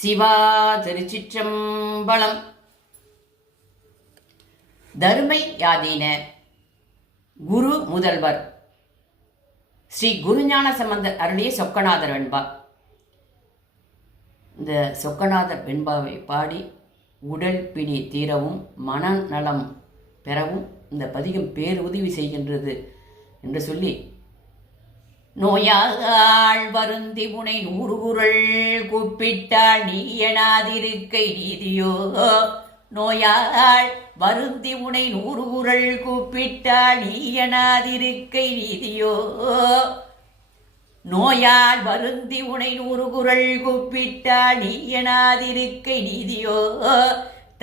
சிவா திருச்சிற்றம்பலம். தருமை யாதீன குரு முதல்வர் ஸ்ரீ குருஞான சம்பந்தர் அருளிய சொக்கநாதர் வெண்பா. இந்த சொக்கநாதர் வெண்பாவை பாடி உடல் பிணி தீரவும் மனநலம் பெறவும் இந்த பதிகம் பேருதவி செய்கின்றது என்று சொல்லி, நோயாள் வருந்தி உனை 100 குறள் கூப்பிட்டாள் நீ எனாதிருக்கை நீதியோ. நோயாள் வருந்தி உனை 100 குறள் கூப்பிட்டாள் நீ எனாதிருக்கை நீதியோ. நோயாள் வருந்தி உனை 100 குறள் கூப்பிட்டாள் நீ எனாதிருக்கை நீதியோ.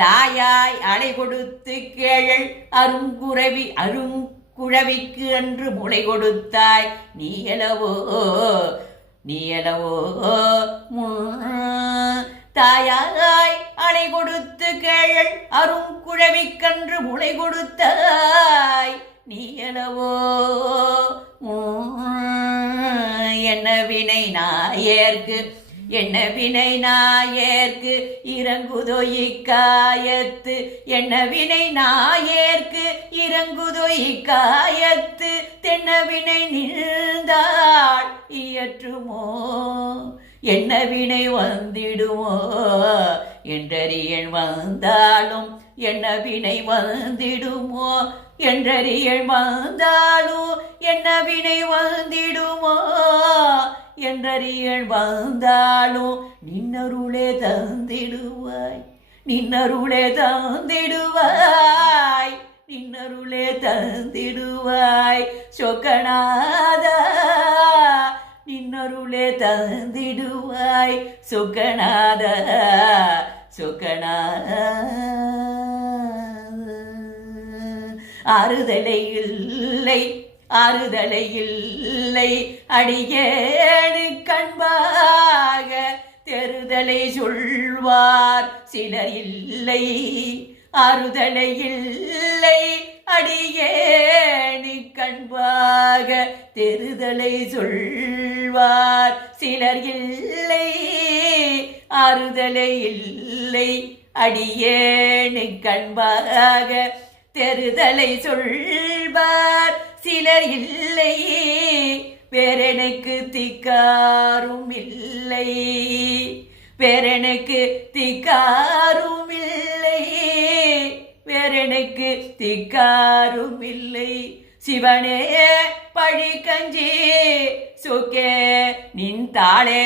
தாயாய் அலை கொடுத்து கேழல் அருங்குழவிக்கு அன்று முளை கொடுத்தாய் நீ எலவோ. தாயாய் அலை கொடுத்து கேழல் அருங்குழவிக்கன்று முளை கொடுத்தாய் நீ எலவோ. என்ன வினை நாயேற்கு இறங்குதோ இக்காயத்து. என்ன வினை நாயேற்கு இறங்குதோ இக்காயத்து. தென்ன வினை நின்றாள் இயற்றுமோ. என்ன வினை வந்திடுமோ என்றறியன் வந்தாலும். என்ன வினை வந்திடுமோ என்றறியன் வந்தாலும். என்ன வினை வந்திடுமோ என்றறியன் வந்தாலும். நின்னருளே தந்திடுவாய் நின்னருளே தந்திடுவாய் நின்னருளே தந்திடுவாய் சொக்கநாதா. நின்னருளே தந்திடுவாய் சொக்கநாதா சொக்கநாதா. ஆறுதலை இல்லை அடியேனு கண்பாக. தெருதலை சொல்வார் சிலர் இல்லை. ஆறுதலை இல்லை அடியேனு கண்பாக. தெருதலை சொல்வார் சிலர் இல்லை. ஆறுதலை இல்லை அடியேனு கண்பாக. தெருதலை சொல்வார் சிலர் இல்லை. வேறெனக்கு திக்காரும் இல்லை. வேறெனக்கு திக்காரும் இல்லை. வேறெனக்கு திக்காரும் இல்லை. சிவனே பழி கஞ்சி சுக்கே நின் தாளே